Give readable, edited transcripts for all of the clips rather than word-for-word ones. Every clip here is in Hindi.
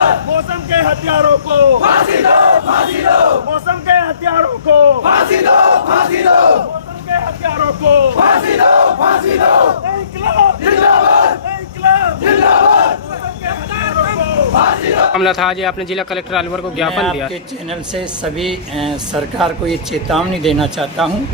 मौसम के हथियारों को फांसी दो, फांसी दो, मौसम के हथियारों को फांसी दो, फांसी दो, मौसम के हथियारों को फांसी दो, फांसी दो, इंकलाब जिंदाबाद, इंकलाब जिंदाबाद, मौसम के हथियारों को फांसी दो। मामला था आज आपने जिला कलेक्टर अलवर को ज्ञापन दिया। आपके चैनल से सभी सरकार को ये चेतावनी देना चाहता हूँ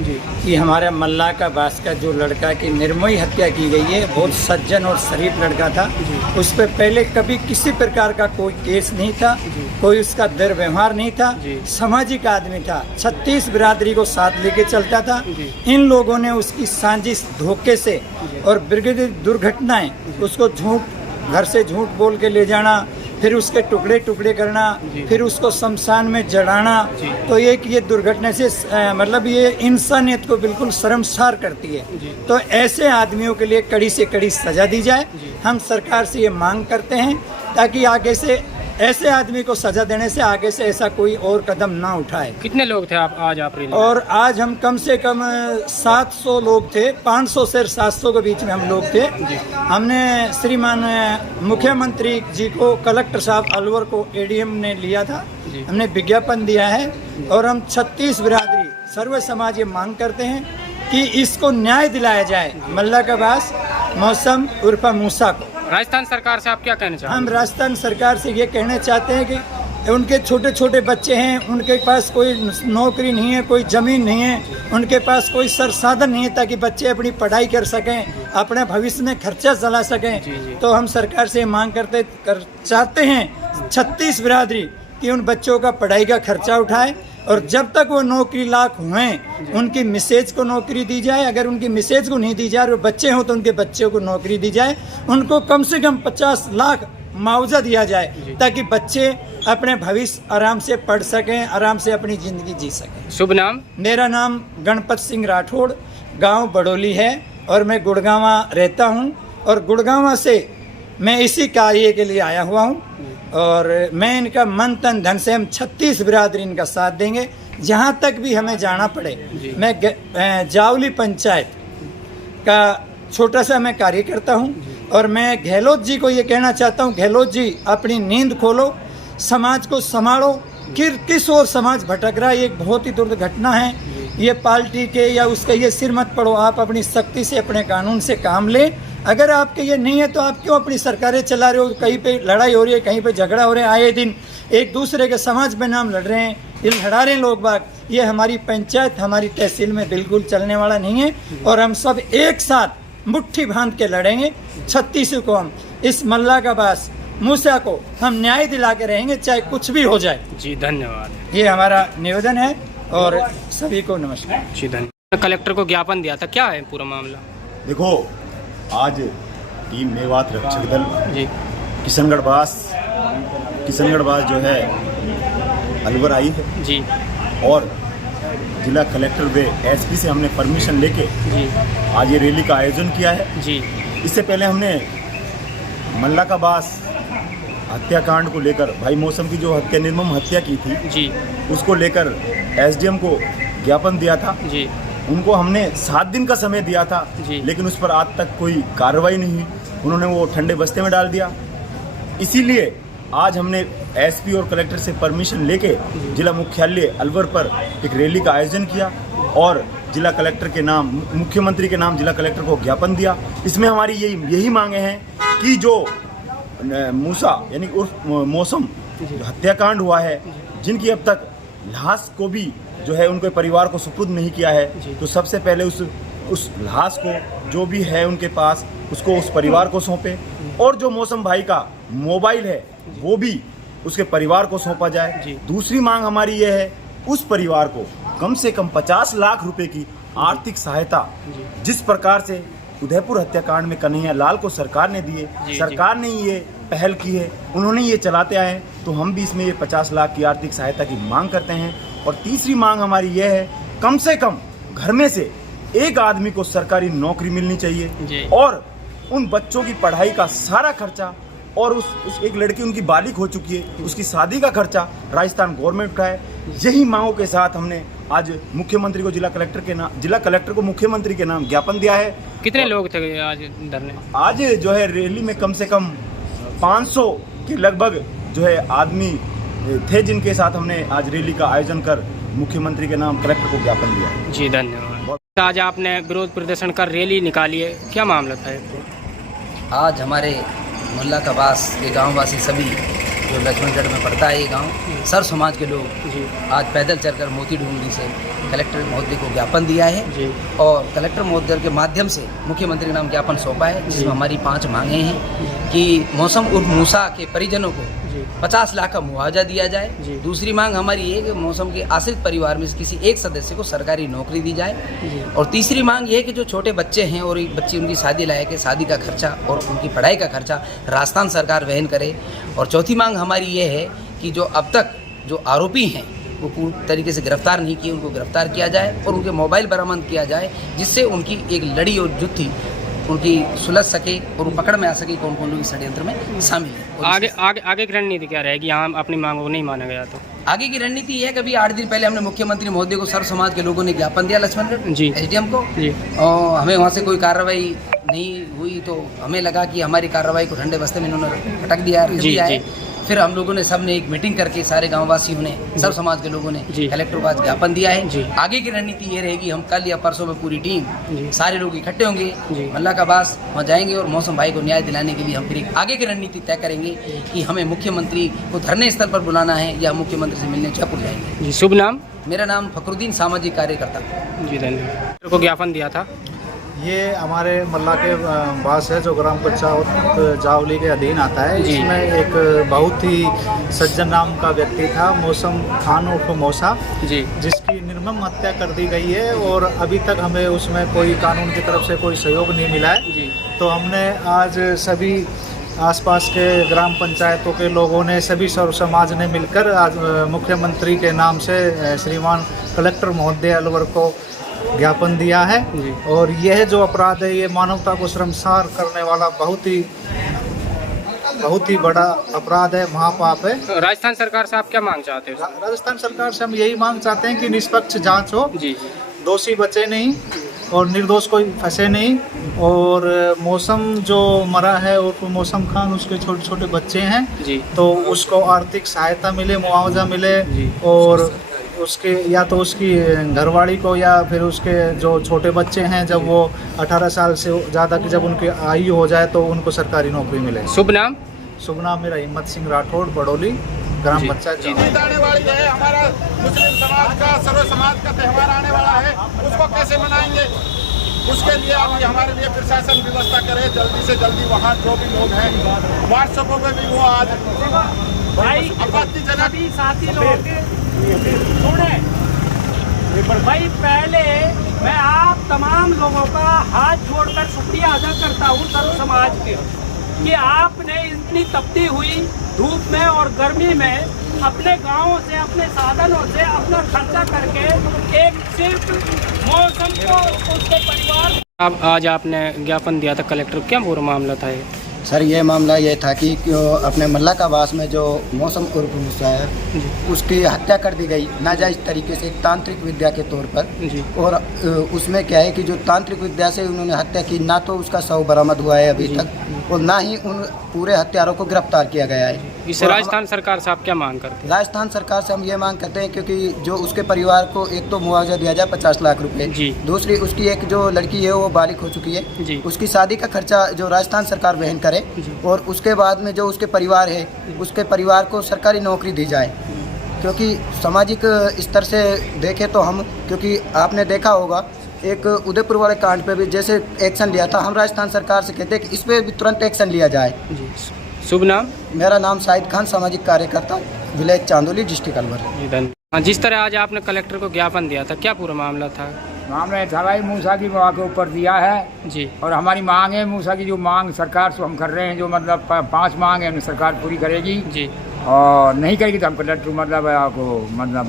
कि हमारा मल्ला का बास का जो लड़का की निर्मोही हत्या की गई है, बहुत सज्जन और शरीफ लड़का था। उस पर पहले कभी किसी प्रकार का कोई केस नहीं था, कोई उसका दुर्व्यवहार नहीं था, सामाजिक आदमी था, 36 बिरादरी को साथ लेके चलता था। इन लोगों ने उसकी साजिश धोखे से और दुर्घटनाएं, उसको घर से झूठ बोल के ले जाना, फिर उसके टुकड़े टुकड़े करना, फिर उसको शमशान में जड़ाना, तो ये दुर्घटना से मतलब ये इंसानियत को बिल्कुल शर्मसार करती है। तो ऐसे आदमियों के लिए कड़ी से कड़ी सजा दी जाए। हम सरकार से ये मांग करते हैं ताकि आगे से ऐसे आदमी को सजा देने से आगे से ऐसा कोई और कदम ना उठाए। कितने लोग थे आज आप रैली में? और आज हम कम से कम 700 लोग थे, 500 से 700 के बीच में हम लोग थे। हमने श्रीमान मुख्यमंत्री जी को, कलेक्टर साहब अलवर को एडीएम ने लिया था, हमने विज्ञापन दिया है और हम 36 बिरादरी सर्व समाज ये मांग करते हैं कि इसको न्याय दिलाया जाए मल्ला का बास मौसम उर्फा मूसा को। राजस्थान सरकार से आप क्या कहना चाहते हैं? हम राजस्थान सरकार से ये कहना चाहते हैं कि उनके छोटे छोटे बच्चे हैं, उनके पास कोई नौकरी नहीं है, कोई ज़मीन नहीं है, उनके पास कोई संसाधन नहीं है ताकि बच्चे अपनी पढ़ाई कर सकें, अपने भविष्य में खर्चा चला सकें। तो हम सरकार से मांग चाहते हैं 36 बिरादरी कि उन बच्चों का पढ़ाई का खर्चा उठाए और जब तक वो नौकरी लायक हुए उनकी मिसेज को नौकरी दी जाए। अगर उनकी मिसेज को नहीं दी जाए और वो बच्चे हों तो उनके बच्चों को नौकरी दी जाए। उनको कम से कम 50 लाख मुआवजा दिया जाए ताकि बच्चे अपने भविष्य आराम से पढ़ सकें, आराम से अपनी ज़िंदगी जी सकें। शुभ नाम? मेरा नाम गणपत सिंह राठौड़, गांव बड़ोली है और मैं गुड़गांवा रहता हूं और गुड़गांवा से मैं इसी कार्य के लिए आया हुआ हूं और मैं इनका मन तन धन से हम 36 बिरादरी इनका साथ देंगे जहां तक भी हमें जाना पड़े। मैं जावली पंचायत का छोटा सा मैं कार्य करता हूं और मैं गहलोत जी को ये कहना चाहता हूं, गहलोत जी अपनी नींद खोलो, समाज को संभालो। किस ओर समाज भटक रहा है, ये एक बहुत ही दुर्घटना है। ये पार्टी के या उसके ये सिर मत पड़ो, आप अपनी शक्ति से अपने कानून से काम लें। अगर आपके ये नहीं है तो आप क्यों अपनी सरकारें चला रहे हो? कहीं पे लड़ाई हो रही है, कहीं पे झगड़ा हो रहा है, आए दिन एक दूसरे के समाज में नाम लड़ रहे हैं, ये लड़ा रहे हैं लोग बाग। ये हमारी पंचायत, हमारी तहसील में बिल्कुल चलने वाला नहीं है और हम सब एक साथ मुट्ठी बांध के लड़ेंगे। 36 को हम इस मल्ला का बास मूसा को हम न्याय दिला के रहेंगे, चाहे कुछ भी हो जाए। जी धन्यवाद। ये हमारा निवेदन है और सभी को नमस्कार। जी धन्यवाद। कलेक्टर को ज्ञापन दिया था, क्या है पूरा मामला? देखो, आज टीम मेवात रक्षक दल जी किशनगढ़ बास जो है अलवर आई है जी और जिला कलेक्टर व एसपी से हमने परमिशन लेके जी आज ये रैली का आयोजन किया है। जी इससे पहले हमने मल्ला का बास हत्याकांड को लेकर, भाई मौसम की जो निर्मम हत्या की थी जी उसको लेकर एसडीएम को ज्ञापन दिया था। जी उनको हमने 7 दिन का समय दिया था, लेकिन उस पर आज तक कोई कार्रवाई नहीं हुई। उन्होंने वो ठंडे बस्ते में डाल दिया। इसीलिए आज हमने एसपी और कलेक्टर से परमिशन लेके जिला मुख्यालय अलवर पर एक रैली का आयोजन किया और जिला कलेक्टर के नाम, मुख्यमंत्री के नाम जिला कलेक्टर को ज्ञापन दिया। इसमें हमारी यही मांगे हैं कि जो मूसा यानी उर्फ मौसम हत्याकांड हुआ है, जिनकी अब तक लाश को भी जो है उनके परिवार को सुपुर्द नहीं किया है, तो सबसे पहले उस लाश को जो भी है उनके पास उसको उस परिवार को सौंपे और जो मौसम भाई का मोबाइल है वो भी उसके परिवार को सौंपा जाए। दूसरी मांग हमारी ये है, उस परिवार को कम से कम 50 लाख रुपए की आर्थिक सहायता, जिस प्रकार से उदयपुर हत्याकांड में कन्हैया लाल को सरकार ने दिए, सरकार ने ये पहल की है, उन्होंने ये चलाते आए, तो हम भी इसमें ये 50 लाख की आर्थिक सहायता की मांग करते हैं। और तीसरी मांग हमारी ये है, कम से कम घर में से एक आदमी को सरकारी नौकरी मिलनी चाहिए और उन बच्चों की पढ़ाई का सारा खर्चा और उस एक लड़की उनकी बालिग हो चुकी है, उसकी शादी का खर्चा राजस्थान गवर्नमेंट का है। यही मांगों के साथ हमने आज मुख्यमंत्री को जिला कलेक्टर को मुख्यमंत्री के नाम ज्ञापन दिया है। कितने लोग थे आज धरने? आज जो है रैली में कम से कम 500 के लगभग जो है आदमी थे जिनके साथ हमने आज रैली का आयोजन कर मुख्यमंत्री के नाम कलेक्टर को ज्ञापन दिया। जी धन्यवाद। आज आपने विरोध प्रदर्शन कर रैली निकाली है, क्या मामला था? आज हमारे मोहल्ला का वास के गाँववासी सभी जो लक्ष्मणगढ़ में पड़ता है ये गांव, सर समाज के लोग आज पैदल चलकर मोती डूंगरी से कलेक्टर महोदय को ज्ञापन दिया है और कलेक्टर महोदय के माध्यम से मुख्यमंत्री के नाम ज्ञापन सौंपा है, जिसमें हमारी 5 मांगें हैं कि मौसम उर्फ मूसा के परिजनों को 50 लाख का मुआवजा दिया जाए। दूसरी मांग हमारी ये कि मौसम के आश्रित परिवार में से किसी एक सदस्य को सरकारी नौकरी दी जाए। और तीसरी मांग ये है कि जो छोटे बच्चे हैं और एक बच्ची उनकी शादी लायक है, शादी का खर्चा और उनकी पढ़ाई का खर्चा राजस्थान सरकार वहन करे। और चौथी मांग हमारी ये है कि जो अब तक जो आरोपी हैं वो पूरी तरीके से गिरफ्तार नहीं किए, उनको गिरफ्तार किया जाए और उनके मोबाइल बरामद किया जाए, जिससे उनकी एक लड़ी और जुत्थी उनकी सुलझ सके और वो पकड़ में आ सके कौन कौन लोग इस षड्यंत्र में शामिल है। आगे की रणनीति क्या रहेगी? यहाँ अपनी मांगों को नहीं माना गया तो आगे की रणनीति ये है कि अभी 8 दिन पहले हमने मुख्यमंत्री महोदय को सर्व समाज के लोगों ने ज्ञापन दिया लक्ष्मणगढ़ एसडीएम को और हमें वहाँ से कोई कार्रवाई नहीं हुई, तो हमें लगा कि हमारी कार्रवाई को ठंडे बस्ते में इन्होंने पटक दिया है। फिर हम लोगों ने सबने एक मीटिंग करके सारे गांववासियों ने सर्व समाज के लोगों ने कलेक्टर को आज ज्ञापन दिया है। आगे की रणनीति ये रहेगी, हम कल या परसों में पूरी टीम सारे लोग इकट्ठे होंगे मल्ला का बास वहाँ जाएंगे और मौसम भाई को न्याय दिलाने के लिए हम फिर एक आगे की रणनीति तय करेंगे कि हमें मुख्यमंत्री को धरने स्थल पर बुलाना है या मुख्यमंत्री से मिलने जयपुर जाएंगे। शुभ नाम? मेरा नाम फखरुद्दीन, सामाजिक कार्यकर्ता। जी धन्यवाद। को ज्ञापन दिया था ये हमारे मल्ला के पास है जो ग्राम पंचायत जावली के अधीन आता है। इसमें एक बहुत ही सज्जन नाम का व्यक्ति था, मौसम खान उर्फ मौसा, जिसकी निर्मम हत्या कर दी गई है और अभी तक हमें उसमें कोई कानून की तरफ से कोई सहयोग नहीं मिला है। तो हमने आज सभी आसपास के ग्राम पंचायतों के लोगों ने, सभी सर्व समाज ने मिलकर आज मुख्यमंत्री के नाम से श्रीमान कलेक्टर महोदय अलवर को ज्ञापन दिया है। और यह जो अपराध है ये मानवता को शर्मसार करने वाला बहुत ही बड़ा अपराध है, महापाप है। राजस्थान सरकार से आप क्या मांग चाहते हो? राजस्थान सरकार से हम यही मांग चाहते हैं कि निष्पक्ष जांच हो, दोषी बचे नहीं और निर्दोष कोई फंसे नहीं। और मौसम जो मरा है और मौसम खान उसके छोटे छोटे बच्चे हैं, तो उसको आर्थिक सहायता मिले, मुआवजा मिले और उसके या तो उसकी घरवाली को या फिर उसके जो छोटे बच्चे हैं जब वो 18 साल से ज़्यादा की जब उनकी आयु हो जाए तो उनको सरकारी नौकरी मिले। शुभ नाम? शुभ नाम मेरा हिम्मत सिंह राठौड़, बड़ोली ग्राम पंचायत। आने वाली है, हमारा मुस्लिम समाज का, सर्व समाज का त्यौहार आने वाला है, उसको कैसे मनाएंगे? उसके लिए अभी हमारे लिए प्रशासन व्यवस्था करे जल्दी से जल्दी। वहाँ जो भी लोग हैं व्हाट्सएपों पे भी वो आज भाई आपत्तिजनक साथी लोग सुने भाई, पहले मैं आप तमाम लोगों का हाथ जोड़कर शुक्रिया अदा करता हूँ सर्व समाज के कि आपने इतनी तपती हुई धूप में और गर्मी में अपने गांवों से, अपने साधनों से अपना खर्चा करके एक सिर्फ मौसम को उसके परिवार। अब आज आपने ज्ञापन दिया था कलेक्टर, क्या पूरा मामला था ये? सर ये मामला ये था कि अपने मल्ला का वास में जो मौसम उर्फ मूसा है उसकी हत्या कर दी गई नाजायज़ तरीके से तांत्रिक विद्या के तौर पर। और उसमें क्या है कि जो तांत्रिक विद्या से उन्होंने हत्या की, ना तो उसका शव बरामद हुआ है अभी तक और ना ही उन पूरे हत्यारों को गिरफ्तार किया गया है। इसे राजस्थान सरकार से आप क्या मांग करते हैं? राजस्थान सरकार से हम ये मांग करते हैं क्योंकि जो उसके परिवार को एक तो मुआवजा दिया जाए 50 लाख रुपए, दूसरी उसकी एक जो लड़की है वो बालिग हो चुकी है, उसकी शादी का खर्चा जो राजस्थान सरकार वहन करे और उसके बाद में जो उसके परिवार है उसके परिवार को सरकारी नौकरी दी जाए। क्योंकि सामाजिक स्तर से देखें तो हम, क्योंकि आपने देखा होगा एक उदयपुर वाले कांड पे भी जैसे एक्शन लिया था, हम राजस्थान सरकार से कहते हैं कि इस पर भी तुरंत एक्शन लिया जाए। शुभ नाम? मेरा नाम शाहिद खान, सामाजिक कार्यकर्ता, विलेज चांदोली, डिस्ट्रिक्ट अलवर। जिस तरह आज आपने कलेक्टर को ज्ञापन दिया था, क्या पूरा मामला था? मामला था भाई मूसा की मांग के ऊपर दिया है जी, और हमारी मांग है मूसा की जो मांग सरकार से हम कर रहे हैं, जो मतलब 5 मांग है सरकार पूरी करेगी जी, और नहीं करेगी तो हम कलेक्टर मतलब आपको मतलब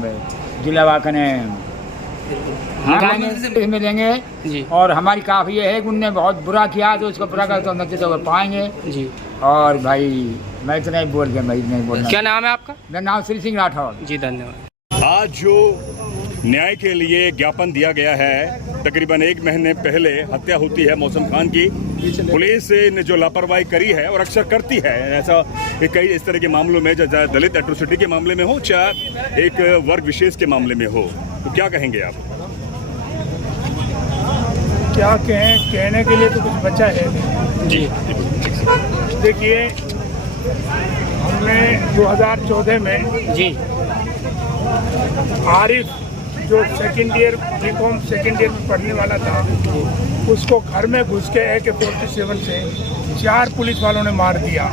जिला वाकने मिलेंगे जी। और हमारी काफ़ी ये है कि उनने बहुत बुरा किया तो उसको पूरा कर तो नतीजे तो पाएंगे जी। और भाई मैं इतना ही बोल के भाई नहीं बोलना। क्या नाम है आपका? मेरा नाम श्री सिंह राठौर। जी धन्यवाद। आज जो न्याय के लिए ज्ञापन दिया गया है। तकरीबन 1 महीने पहले हत्या होती है मौसम खान की। पुलिस ने जो लापरवाही करी है और अक्सर करती है ऐसा कई इस तरह के मामलों में, चाहे दलित एट्रोसिटी के मामले में हो चाहे एक वर्ग विशेष के मामले में हो, तो क्या कहेंगे आप? क्या कहें, कहने के लिए तो कुछ बचा है जी। देखिए, हमने 2014 में जी आरिफ जो second year BCom second year में पढ़ने वाला था, उसको घर में घुस के AK-47 से 4 पुलिस वालों ने मार दिया,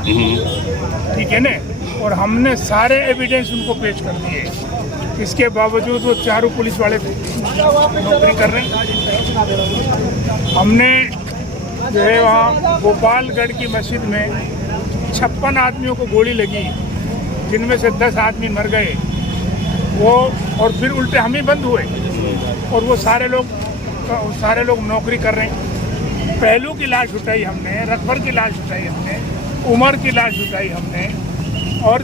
ठीक है ना। और हमने सारे एविडेंस उनको पेश कर दिए। इसके बावजूद वो चारों पुलिस वाले नौकरी कर रहे हैं। हमने जो है वहाँ गोपालगढ़ की मस्जिद में 56 आदमियों को गोली लगी, जिनमें से 10 आदमी मर गए वो, और फिर उल्टे हम ही बंद हुए, और वो सारे लोग नौकरी कर रहे हैं। पहलू की लाश उठाई हमने, रकबर की लाश उठाई हमने, उमर की लाश उठाई हमने, और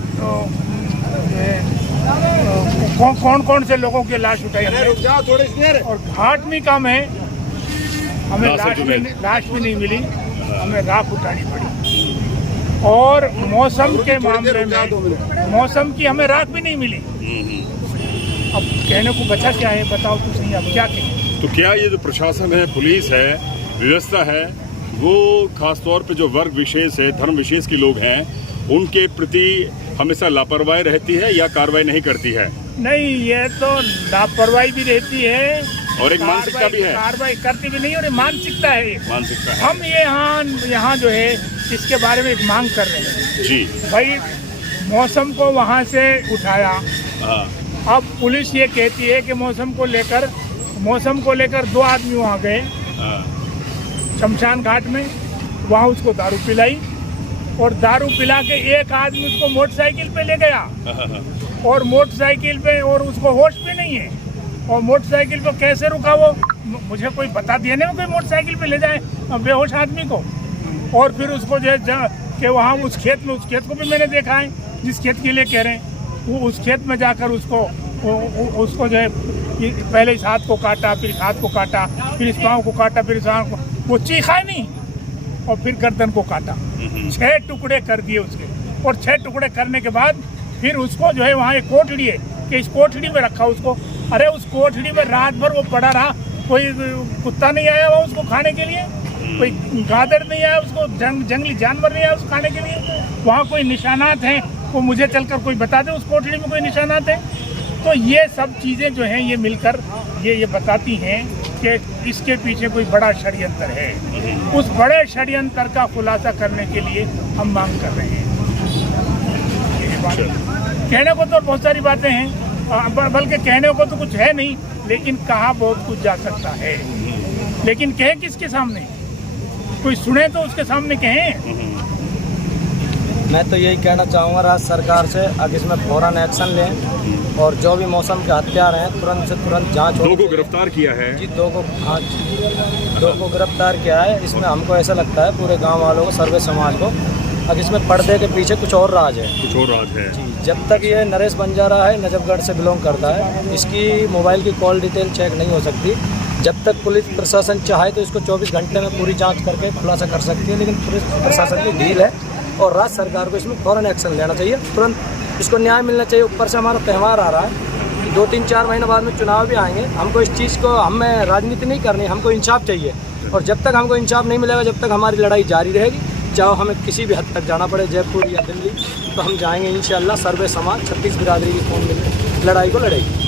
कौन से लोगों की लाश उठाई हमने। और घाट में काम है, हमें लाश भी नहीं मिली, हमें राख उठानी पड़ी। और मौसम के मामले में मौसम की हमें राख भी नहीं मिली। अब कहने को बचा क्या है, बताओ तो सही, अब क्या कहें। तो क्या ये जो प्रशासन है, पुलिस है, व्यवस्था है, वो खासतौर पे जो वर्ग विशेष है, धर्म विशेष के लोग हैं, उनके प्रति हमेशा लापरवाही रहती है या कार्रवाई नहीं करती है? नहीं, ये तो लापरवाही भी रहती है और एक मानसिकता भी है। कार्रवाई करती भी नहीं, और मानसिकता है। मानसिकता है। हम ये यहाँ जो है इसके बारे में एक मांग कर रहे हैं जी। भाई, मौसम को वहाँ से उठाया, अब पुलिस ये कहती है कि मौसम को लेकर 2 आदमी वहाँ गए शमशान घाट में, वहाँ उसको दारू पिलाई, और दारू पिला के एक आदमी उसको मोटरसाइकिल पे ले गया, और मोटरसाइकिल पे, और उसको होश भी नहीं है, और मोटरसाइकिल पे कैसे रुका वो, मुझे कोई बता दिया नहीं, कोई मोटरसाइकिल पे ले जाए बेहोश आदमी को। और फिर उसको जो है कि वहाँ उस खेत को भी मैंने देखा है, जिस खेत के लिए कह रहे हैं, वो उस खेत में जाकर उसको जो है पहले इस हाथ को काटा, फिर इस हाथ को काटा, फिर इस पाँव को काटा, फिर इस आँख को, वो चीखा नहीं, और फिर गर्दन को काटा। 6 टुकड़े कर दिए उसके, और 6 टुकड़े करने के बाद फिर उसको जो है वहाँ एक कोठड़ी है कि इस कोठड़ी में रखा उसको। अरे उस कोठड़ी में रात भर वो पड़ा रहा, कोई कुत्ता नहीं आया वहाँ उसको खाने के लिए, कोई गादड़ नहीं आया उसको, जंगली जानवर नहीं आया उसको खाने के लिए। वहाँ कोई निशानात हैं, वो मुझे चलकर कोई बता दे उस कोठड़ी में कोई निशानात हैं। तो ये सब चीज़ें जो हैं ये मिलकर ये बताती हैं कि इसके पीछे कोई बड़ा षड्यंत्र है। उस बड़े षड्यंत्र का खुलासा करने के लिए हम मांग कर रहे हैं। कहने को तो बहुत सारी बातें हैं, बल्कि कहने को तो कुछ है नहीं, लेकिन कहा बहुत कुछ जा सकता है। लेकिन कहें किसके सामने, कोई सुने तो उसके सामने कहें। मैं तो यही कहना चाहूँगा राज्य सरकार से, अब इसमें फौरन एक्शन लें, और जो भी मौसम के हत्यार हैं तुरंत से तुरंत जांच। 2 को गिरफ्तार किया है जी, 2 को गिरफ्तार किया है। इसमें हमको ऐसा लगता है पूरे गांव वालों को, सर्वे समाज को, अब इसमें पर्दे के पीछे कुछ और राज है। जी, जब तक ये नरेश बंजारा है, नजफगढ़ से बिलोंग करता है, इसकी मोबाइल की कॉल डिटेल चेक नहीं हो सकती। जब तक पुलिस प्रशासन चाहे तो इसको 24 घंटे में पूरी जांच करके खुलासा कर सकती है, लेकिन पुलिस प्रशासन की ढील है, और राज्य सरकार को इसमें फ़ौरन एक्शन लेना चाहिए, तुरंत इसको न्याय मिलना चाहिए। ऊपर से हमारा त्यौहार आ रहा है, 2-3-4 महीने बाद में चुनाव भी आएंगे। हमको इस चीज़ को, हमें राजनीति नहीं करनी, हमको इंसाफ चाहिए, और जब तक हमको इंसाफ नहीं मिलेगा, जब तक हमारी लड़ाई जारी रहेगी, चाहे हमें किसी भी हद तक जाना पड़े, जयपुर या दिल्ली, तो हम जाएंगे इंशाअल्लाह। सर्वे समाज 36 बिरादरी की कौम मिलकर लड़ाई को लड़ेगी।